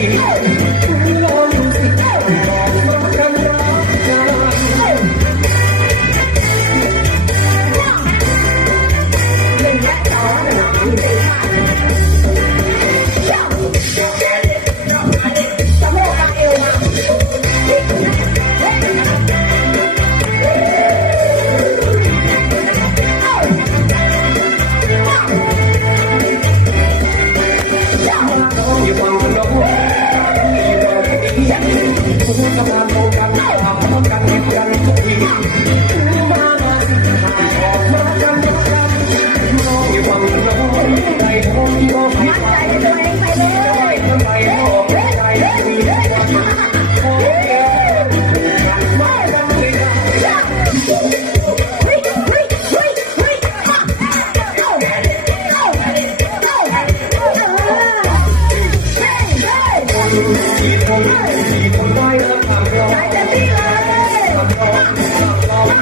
You. Hey! love, love, love.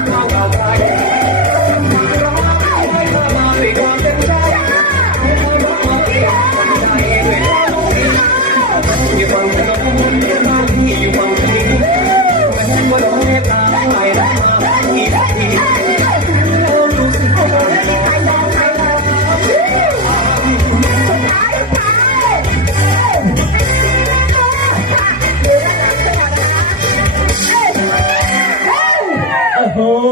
bom.